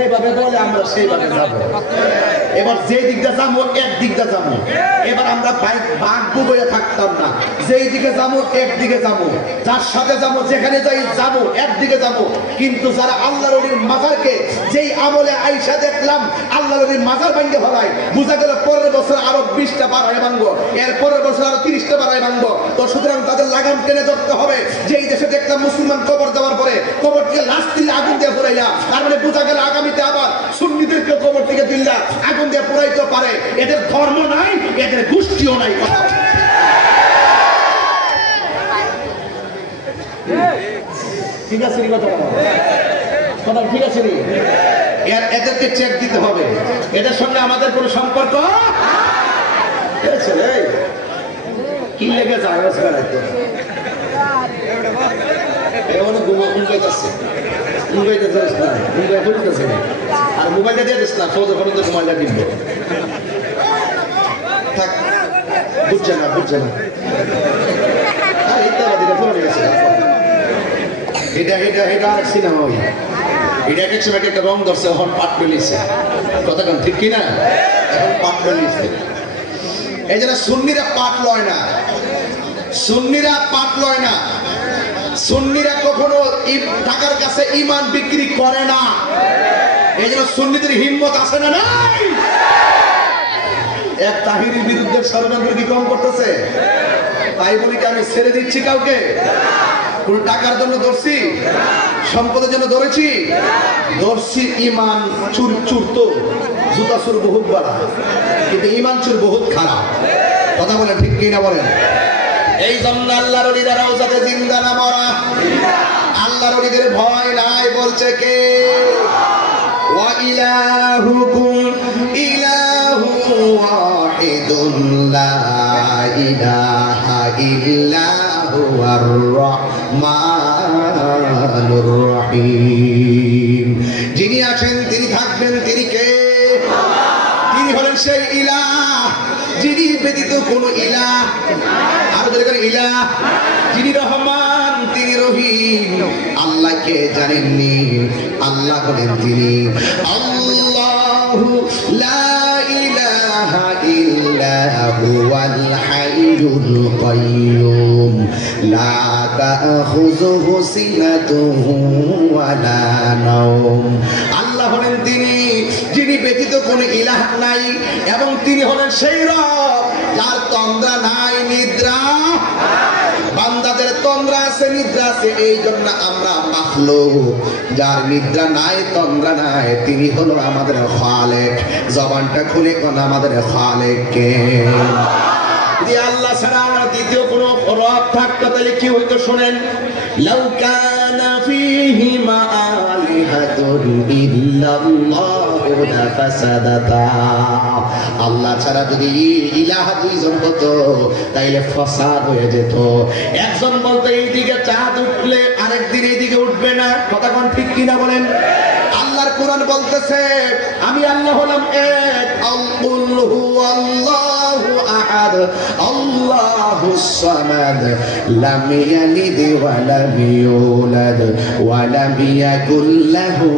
যেভাবে বলে আমরা সেইভাবে যাব। এবার যে দিকটা যাবো একদিকটা যাবো, এবার আমরা ভাগ্য বয়ে থাকতাম না, যেই দিকে যাবো একদিকে যাবো, যার সাথে যাবো যেখানে যাই যাবো একদিকে যাবো। কিন্তু যারা আল্লাহ নবীর মাজারকে যেই আমলে আইসা দেখলাম আল্লাহ নবীর মাজার ভাঙ্গে ফেলায়, বোঝা গেল পরের বছর আরো 20টা বাড়ায় ভাঙবো, এর পরের বছর আরো 30টা বাড়ায় ভাঙবো। তো সুতরাং তাদের লাগাম টেনে ধরতে হবে। যেই দেশে দেখলাম মুসলমান কবর দেওয়ার পরে কবর থেকে লাশ দিলে আগুন দিয়ে পুরাইয়া, তার মানে বোঝা গেল আগামীতে আবার সুন্নিদেরকে কবর থেকে দিল্লা আগুন দিয়ে পুরাইতে পারে। এদের ধর্ম নাই, এদের গোষ্ঠীও নাই। ঠিক আছে কথা ঠিক আছে, এদেরকে চেক দিতে হবে, এদের সঙ্গে আমাদের কোনো সম্পর্ক কি লেগে যায়। আর মোবাইলটা দিয়ে দিস না, মোবাইলটা কিনবো। থাক, বুঝছে না এটা আর সিনেমা ওই এটা এক সময় একটা রং ধরছে, এখন পাট পেলিছে। কথা কন ঠিক কিনা? এখন পাট পেলিছে। এই জন্য সুন্নিরা পাট লয় না, সুন্নিরা পাট লয় না, সুন্নিরা কখনো টাকার কাছে ঈমান বিক্রি করে না। এই জন্য সুন্নিদের হিম্মত আছে না নাই? এক তাহিরির বিরুদ্ধে ষড়যন্ত্র কি কম করতেছে? তাই বলি কি আমি ছেড়ে দিচ্ছি কাউকে? কোন টাকার জন্য ধরছি? সম্পদের জন্য ধরেছি? ধরছি ঈমান চুর তো জুতা চুর বহুত বড়, কিন্তু ঈমান চুর বহুত খারাপ। কথা বলেন ঠিক কিনা বলেন? এই জন্য আল্লাহর ওলিরা রওজাতে জিন্দা না মরা, আল্লাহর ওলিদের ভয় নাই। বলছে কে? ওয়া ইলাহুকুম ইলাহু ওয়াহিদুন লা ইলাহা ইল্লা হুয়ার রহমানুর রহিম। যিনি আছেন তিনি থাকবেন, তিনি কে? তিনি হলেন সেই ইলাহ যিনি ব্যতীত কোনো ইলাহ, আরো যদি ইলাহ, যিনি রহমান তিনি রহিম। আল্লাহকে জানেননি? আল্লাহ হলেন তিনি আল্লাহু লা ইলাহা ইল্লা হুয়াল হাইয়ুল কাইয়্যুম লা তাখুযুহু সিনাতুহু ওয়ালা নাওম। আল্লাহ হলেন তিনি যিনি ব্যতীত কোনো ইলাহ নাই, এবং তিনি হলেন সেই রব যার তন্দ্রা নাই, নিদ্রা। বান্দাদের তন্দ্রা আছে, নিদ্রা আছে, এই জন্য আমরা মাখলুক। যার নিদ্রা নাই, তন্দ্রা নাই, তিনি হলো আমাদের খালেক। জবানটা খুলে কোন আমাদের খালেক কে? যদি আল্লাহ ছাড়া দ্বিতীয় কোন রব থাকতো তাহলে কি হইতো শোনেন। লাউ কানা ফীহিমা আলিহাতুন ইল্লাল্লাহু লাফাসাদাতা। আল্লাহ ছাড়া যদি ইলাহ দুইজন হতো তাইলে ফাসাদ হয়ে যেত। একজন বলতে এইদিকে চাঁদ উঠলে আরেকদিন এইদিকে উঠবে না। কথা কোন ঠিক কিনা বলেন? আল্লাহর কোরআন বলতেছে আমি আল্লাহ হলাম এক, আল-কুল হুয়াল্লাহু আহাদ আল্লাহুস সামাদ লাম ইয়ালিদ ওয়া লাম ইউলাদ ওয়া লাম ইয়াকুল লাহু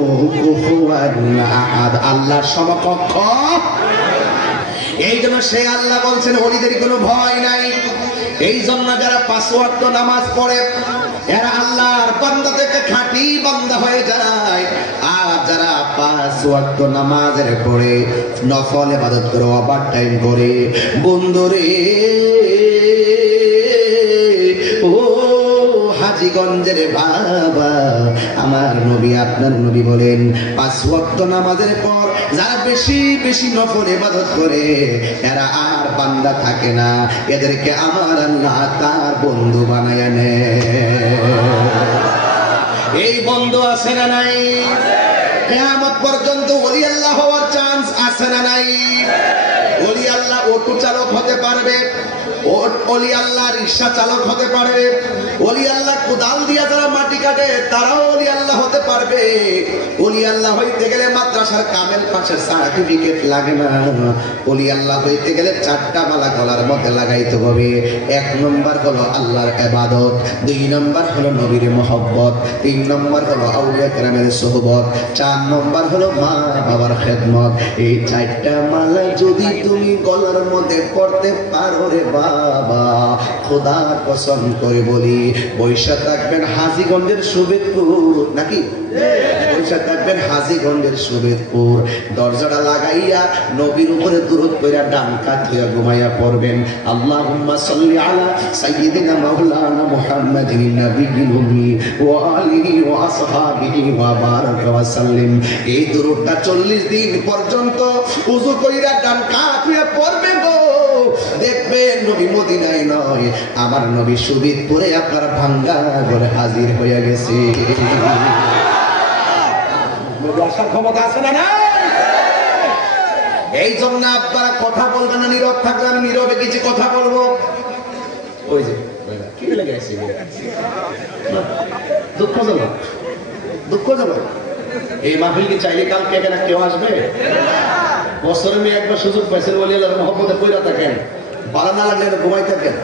কুফুয়ান আহাদ। আল্লাহর সমকক্ষ। এই জন্য সে আল্লাহ বলছেন ওলিদের কোনো ভয় নাই। এই জন্য যারা 5 ওয়াক্ত নামাজ পড়ে এরা আল্লাহর বান্দা থেকে খাঁটি বান্দা হয়ে যায়। আর যারা 5 ওয়াক্ত নামাজের পড়ে নফল ইবাদত করে ওভার টাইম করে, বন্ধুরে ও হাজীগঞ্জের বাবা, আমার নবী আপনার নবী বলেন 5 ওয়াক্ত নামাজের পর যারা বেশি বেশি নফল ইবাদত করে এরা আর বান্দা থাকে না, এদেরকে আমার আল্লাহ তার বন্ধু বানায় নেয়। এই বন্ধু আছে না নাই? কিয়ামত পর্যন্ত ওলি আল্লাহ হওয়ার চান্স আছে না নাই? ওলি আল্লাহ অটো চালক হতে পারবে, ওলি আল্লাহ রিকশা চালক হতে পারে, ওলি আল্লাহ কোদাল দিয়া যারা মাটি কাটে তারাও ওলি আল্লাহ হতে পারবে। ওলি আল্লাহ হইতে গেলে মাদ্রাসার কামেল পাশের সার্টিফিকেট লাগে না। ওলি আল্লাহ হইতে গেলে 4টা মালা গলার মধ্যে লাগাইতে হবে। 1 নম্বর হলো আল্লাহর ইবাদত, 2 নম্বর হলো নবীর মহব্বত, 3 নম্বর হলো আউলিয়া কেরামের সোহবত, 4 নম্বর হলো মা বাবার খেদমত। এই 4টা মালা যদি তুমি গলার মধ্যে পড়তে পারো রে বাবা, খোদা কসম করে বলি বৈশা থাকবেন হাজীগঞ্জের সুবেদপুর, নাকি বৈশা থাকবেন হাজীগঞ্জের সুবেদপুর, দরজাটা লাগাইয়া নবীর উপরে দুরূদ পড়া ডান কাত হইয়া ঘুমাইয়া পড়বেন। আল্লাহুম্মা সাল্লি আলা সাইয়্যিদিনা মাওলানা মুহাম্মাদিন নাবিয়্যিল উম্মি ওয়া আলিহি ওয়া আসহাবিহি ওয়া বারাকা ওয়া সাল্লিম। এই দুরূদটা 40 দিন পর্যন্ত ওযু কইরা ডান কাত হইয়া পড়বেন গো, দেখবেন নবী মদিনায় নয়, আমার নবী সুবিদপুরে আপনার ভাঙ্গা ঘরে হাজির হয়ে গেছে। নবী আসার ক্ষমতা আছে না নাই? এই জন্য আপনারা কথা বলবেন না, নীরব থাকলে আমি নীরবে কিছু কথা বলবো। ওই যে কি লেগে আছে, দুঃখজনক দুঃখজনক। এই মাহফিল কি চাইলে কালকে এখানে কেউ আসবে? বছরে আমি একবার সুযোগ পাইছেন বলি আল্লাহর মহব্বতে কইরা থাকেন, ভালো না লাগলে ঘুমাই থাকেন,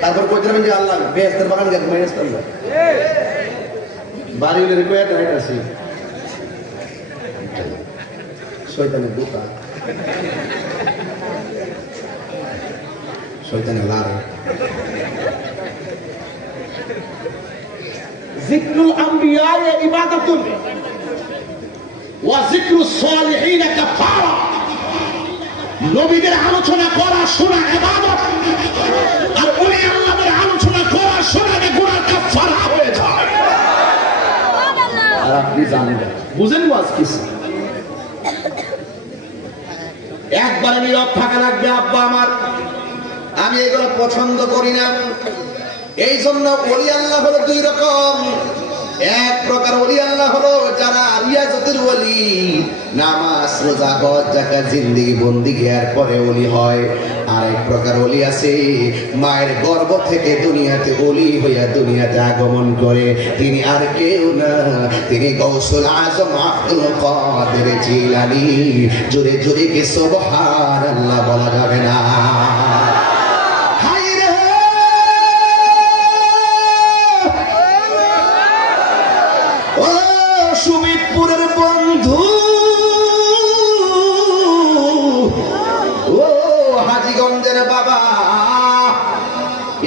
তারপর কইতে পারবেন যে আল্লাহ বেহেশতের বাগান গিয়ে ঘুমাই আসতাম না। বাড়ি হলে রিকোয়ার্ড রাইট আছে শয়তানের বোকা, শয়তানের লার। যিকরুল আম্বিয়া ইবাদাতুন ওয়া যিকরুস সালিহিন কাফারা। নবীদের আলোচনা করা শোনা ইবাদত, আর ওলি আল্লাহদের আলোচনা করা শোনা গুনাহ কাফারা হয়ে যায়। আর আপনি জানেন বুঝেন ওয়াজ কিছু, একবারে নীরব থাকা লাগবে। আব্বা আমার, আমি এগুলো পছন্দ করি না। এই জন্য ওলি আল্লাহ হলো 2 রকম। এক প্রকার ওলি আল্লাহ হলো যারা রিয়াজতের ওলি, নামাজ রোজা হজ যাকাত জিন্দেগি বন্দেগি এর পরে ওলি হয়। আর এক প্রকার ওলি আছে মায়ের গর্ভ থেকে দুনিয়াতে ওলি হইয়া দুনিয়াতে আগমন করে, তিনি আর কেউ না, তিনি গৌসুল আজম আব্দুল কাদের জিলানী। জোরে জোরে কি সুবহানাল্লাহ বলা যাবে না? সুমিতপুরের বন্ধু, ও হাজীগঞ্জের বাবা,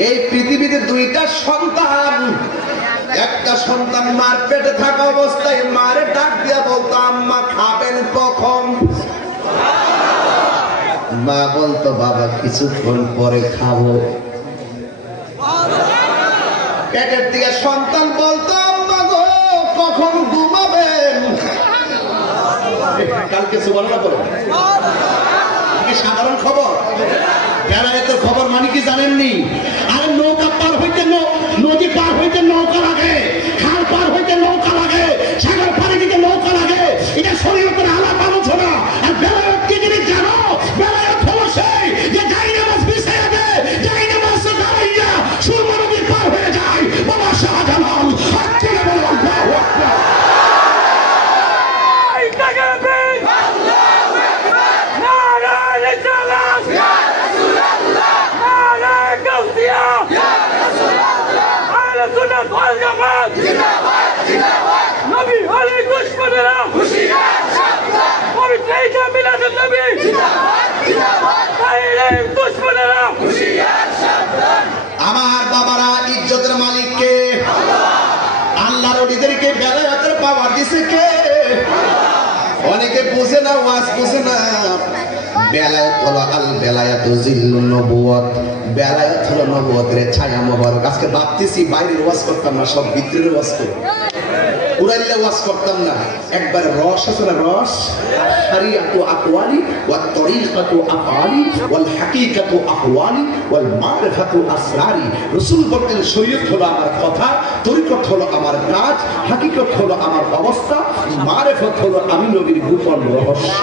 এই পৃথিবীতে 2টা সন্তান। একটা সন্তান মার পেটে থাকা অবস্থায় মারে ডাক দিয়া বলতো আম্মা খাবেন কখন? মা বলতো বাবা কিছুক্ষণ পরে খাবো। পেটের দিকে সন্তান বলতো আম্মা গো কখন ঘুমাবেন? কালকে সুবহানাল্লাহ বলো, কি সাধারণ খবর? বেলায়েতের খবর মানে কি জানেননি? আরে নৌকা পার হইতে নদী পার হইতে নৌকা লাগে, খাল পার হইতে নৌকা লাগে, সাগর পাড়ি দিতে নৌকা লাগে। এটা শরীয়তের আলাপ আলোচনা। আর বেলায়েত কি জিনিস জানো? বেলায়েত হলো সেই যে যাই নামাজ বিছাইয়া দেয়, যাই নামাজ দাঁড়াইয়া সুরমা নদী পার হয়ে যায়। বাবা শাহজালাল হাত তুলে বলো আল্লাহু আকবার। নবী হলে দুশমনেরা হুঁশিয়ার সাবধান, পবিত্র ঈদ মিলাদুন নবী জিন্দাবাদ জিন্দাবাদ, তাইলে দুশমনেরা হুঁশিয়ার সাবধান। আমার বাবারা, ইজ্জতের মালিক কে? আল্লাহ। আল্লাহর ওলিদেরকে বেলায়েতের পাওয়ার দিছে কে? অনেকে বুঝে না, ওয়াজ বুঝে না। বেলায়েত হলো আল বেলায়াতু জিল্লুন নবুওয়াত, বেলায়েত হলো নবুয়তের ছায়া মোবারক। আজকে ভাবতেছি বাইরের ওয়াজ করতাম না, সব ভিতরের ওয়াজ করি, উড়াইলে ওয়াজ করতাম না। একবার রস আছে না, রস, শারিআতু আকওয়ালি ওয়া তরিকাতু আফআলি ওয়াল হাকিকাতু আহওয়ালি ওয়াল মারিফাতু আসরারি। রাসূল বলতেন শরীয়ত হলো আমার কথা, তরিকত হলো আমার কাজ, হাকিকত হলো আমার অবস্থা, মারিফত হলো আমি নবীর গোপন রহস্য।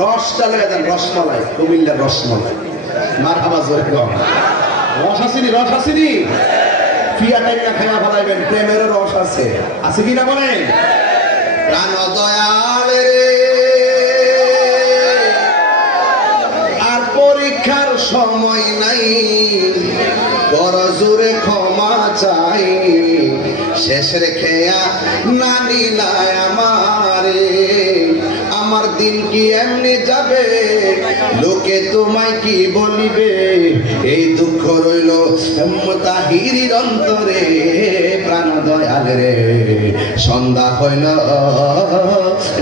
রসটা লেগে দেন, রসমালাই, কুমিল্লার রসমালাই। মারহাবা জোরে কর। রস আসেনি, রস আসেনি, ফিয়া টাইকা খাইয়া ফেলাইবেন, প্রেমেরও রস আছে, আছে কিনা বলেন? প্রাণ দয়াল রে, আর পরীক্ষার সময় নাই, বড় জোরে ক্ষমা চাই, শেষ রেখেয়া নানি নাই আমারে, আমার দিন কি এমনি যাবে, লোকে তোমায় কি বলিবে, এই দুঃখ রইল তাহিরির অন্তরে, প্রাণ দয়াল রে, সন্ধ্যা হইল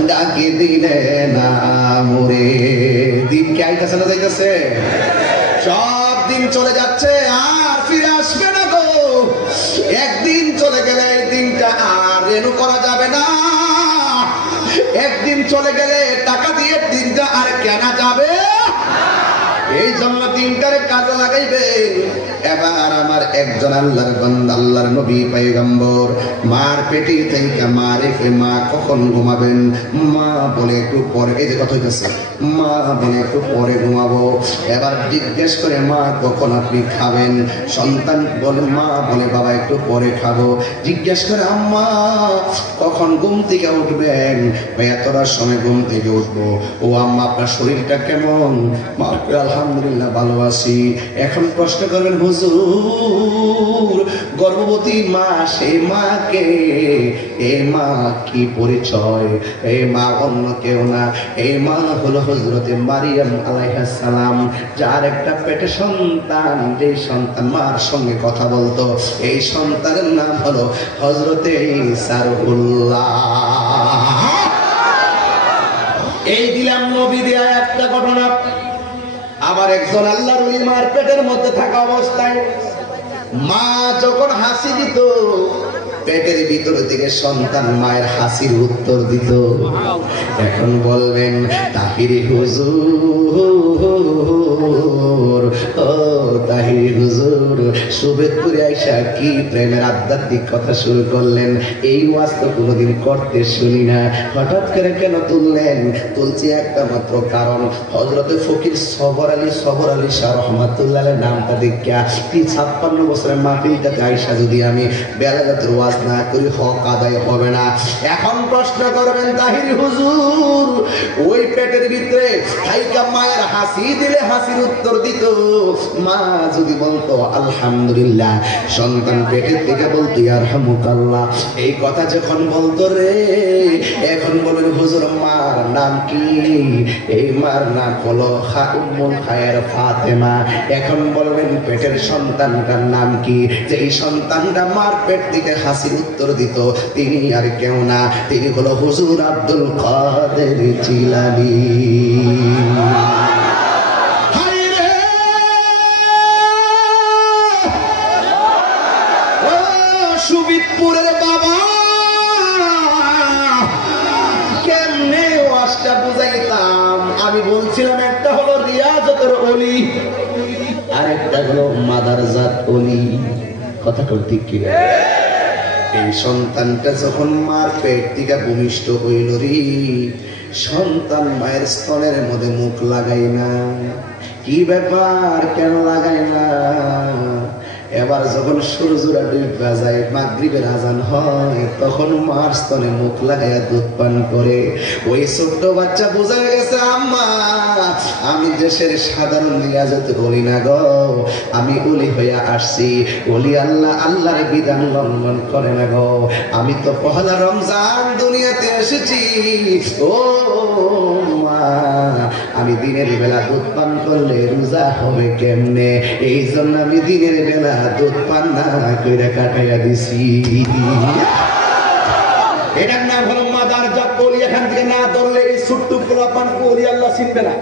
ডাকি দিলে না মোরে। দিন কি আইতাছে না যাইতাছে? সব দিন চলে যাচ্ছে, আর ফিরে আসবে না গো। একদিন চলে গেলে এই দিনটা আর রেনু করা যাবে না, একদিন চলে গেলে টাকা দিয়ে দিনটা আর কেনা যাবে। এই জন্য দিনটারে কাজে লাগাইবেন। এবার আমার একজন আল্লাহর বান্দা, আল্লাহর নবী পয়গম্বর, মার পেটে থেকে মা রেখে মা কখন ঘুমাবেন, মা বলে একটু পরে, এই যে কথা হইতেছে, মা বলে একটু পরে ঘুমাবো। এবার জিজ্ঞেস করে মা কখন আপনি খাবেন, সন্তান বলে মা বলে বাবা একটু পরে খাবো। জিজ্ঞেস করে আম্মা কখন ঘুম থেকে উঠবেন, এতটার সময় ঘুম থেকে উঠবো। ও আম্মা আপনার শরীরটা কেমন? মা আলহামদুলিল্লাহ ভালো আছি। এখন প্রশ্ন করবেন হুজুর গর্ভবতী মা, সে মাকে, এ মা কি পরিচয়? এই মা অন্য কেউ না, এই মা হলো হযরতে মারিয়াম আলাইহিস সালাম, যার একটা পেটে সন্তান, যে সন্তান মার সঙ্গে কথা বলতো, এই সন্তানের নাম হলো হযরতে ঈসা রুহুল্লাহ। এই দিলাম নবী দিয়া একটা ঘটনা। আবার একজন আল্লাহর ওলি মার পেটের মধ্যে থাকা অবস্থায় মা যখন হাসি দিত, পেটের ভিতর থেকে সন্তান মায়ের হাসির উত্তর দিত। এখন বলবেন তাহিরি হুজুর, ও তাহিরি হুজুর, সুবেদপুরে আইসা কি প্রেমের আধ্যাত্মিক কথা শুরু করলেন? এই ওয়াজ তো কোনোদিন করতে শুনি না, হঠাৎ করে কেন তুললেন? তুলছি একটা মাত্র কারণ, হযরতে ফকির সবর আলী শাহ রহমাতুল্লাহ নামটা দেখিয়া 56 বছরের মাহফিলটাতে আইসা যদি আমি বেলাগাতের ওয়াজ না করি, হক আদায় হবে না। এখন প্রশ্ন করবেন তাহিরি হুজুর, ওই পেটের ভিতরে থাইকা মায়ের হাসি দিলে হাসির উত্তর দিত, মা যদি বলতো আলহামদুলিল্লাহ, সন্তান পেটের থেকে বলতো ইয়ারহামুকাল্লাহ, এই কথা যখন বলতো রে, এখন বলেন হুজুর মার নাম কি? এই মার নাম হলো উম্মুল খায়ের ফাতেমা। এখন বলবেন পেটের সন্তানটার নাম কি? যেই সন্তানটা মার পেট থেকে হাসির উত্তর দিত, তিনি আর কেউ না, তিনি হলো হুজুর আব্দুল কাদের জিলানী। সুবিদপুরের বাবা কেমনে ওয়াজটা বুঝাইতাম? আমি বলছিলাম একটা হলো রিয়াজতের ওলি, আরেকটা হলো মাদারজাত ওলি। কথা করতে কি? এই সন্তানটা যখন মার পেট থেকে ভূমিষ্ঠ হইল রে, সন্তান মায়ের স্তনের মধ্যে মুখ লাগাই না। কি ব্যাপার, কেন লাগাই না? এবার যখন সূর্যটা ডুবে যায়, মাগরিবের আজান হয়, তখন মার স্তনে মুখ লাগাইয়া দুধ পান করে। ওই ছোট্ট বাচ্চা বোঝা গেছে আম্মা আমি দেশের সাধারণ রিয়াজত বলি না গো, আমি ওলি হইয়া আসছি। ওলি আল্লাহ আল্লাহর বিধান লঙ্ঘন করে না গো, আমি তো পহেলা রমজান দুনিয়াতে এসেছি। ও মা, আমি দিনের বেলা দুধ পান করলে রোজা হবে কেমনে? এই জন্য আমি দিনের বেলা দুধ পান না কইরা কাটাইয়া দিছি। এটার নাম হলো মাদারজাত ওলি। এখান থেকে না ধরলে এই ছোট্ট পোলাপান ওলি আল্লাহ চিনবে না।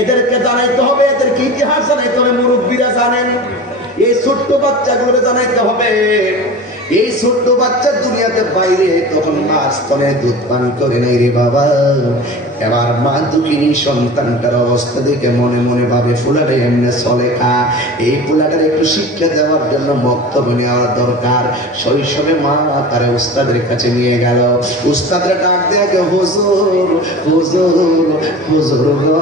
এদেরকে জানাইতে হবে, এদেরকে ইতিহাস জানাইতে হবে। মুরব্বীরা জানেন, এই ছোট্ট বাচ্চাগুলোকে জানাইতে হবে। এই ছোট্ট বাচ্চা দুনিয়াতে বাইরে তখন মা স্তনে দুধ পান করে নাই রে বাবা। এবার মা দুঃখিনী সন্তানটার অবস্থা দেখে মনে মনে ভাবে ফুলাটা এমনি চলে খা, এই ফুলাটার একটু শিক্ষা দেওয়ার জন্য বক্তব্য নেওয়ার দরকার। শৈশবে মা তারা উস্তাদের কাছে নিয়ে গেল। উস্তাদরা ডাক দেখে, হুজুর হুজুর হুজুর গো,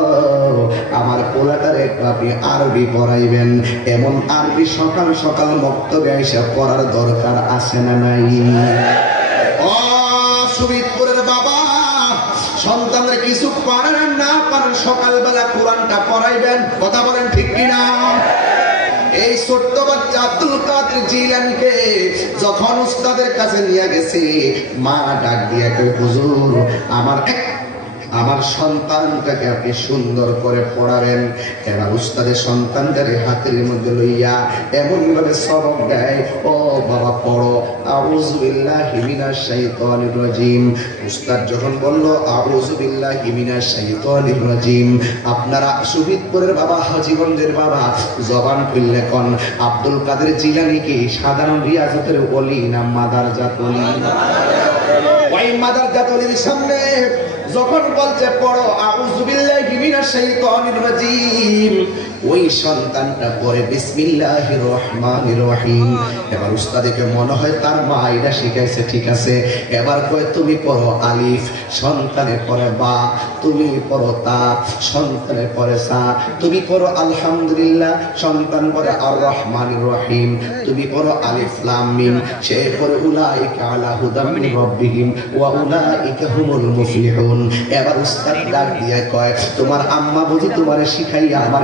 আমার পোলাটার একটু আপনি আরবি পড়াইবেন। এমন আরবি সকাল সকাল বক্তব্যে এসে পড়ার দরকার আছে না নাই? ও সুবিদপুরের বাবা, সন্তানরা কিছু পারেন না পারেন সকালবেলা কোরআনটা পড়াইবেন। কথা বলেন ঠিক কিনা? এই ছোট্ট বাচ্চা আব্দুল কাদের জিলানীকে যখন উস্তাদের কাছে নিয়ে গেছে, মা ডাক দিয়ে কই, হুজুর আমার সন্তানটাকে আপনি সুন্দর করে পড়াবেন। এবার উস্তাদের সন্তানদের হাতের মধ্যে লইয়া এমন ভাবে সবক দেয়, ও বাবা পড়ো আউযু বিল্লাহি মিনাশ শাইতানির রাজিম। উস্তাদ যখন বলল আউযু বিল্লাহি মিনাশ শাইতানির রাজিম, আপনারা সুবিদপুরের বাবা, হাজীগঞ্জের বাবা জবান খুললে কোন আব্দুল কাদের জিলানী কি সাধারণ রিয়াজতের ওলি না মাদারজাত ওলি? ওই মাদারজাত ওলির সামনে যখন বলছে পড়ো আউযু বিল্লাহি মিনাশ শাইতানির রাজিম, ওই সন্তানটা পড়ে বিসমিল্লাহির রহমানির রহিম। এবার উস্তাদকে মনে হয় তার মা এটা শিখাইছে, ঠিক আছে। এবার কয় তুমি পড়ো আলিফ, সন্তানের পরে বা, তুমি পড়ো তা, সন্তানের পরে সা, তুমি পড়ো আলহামদুলিল্লাহ, সন্তান পড়ে আর রহমানির রহিম, তুমি পড়ো আলিফ লাম মিম, সে পড়ে উলাইকা আলা হুদাম মির রাব্বিহিম ওয়া উলাইকা হুমুল মুফলিহুন। এবার উস্তাদ ডাক দিয়ে কয়, তোমার আম্মা বুঝি তোমারে শিখাইয়া আমার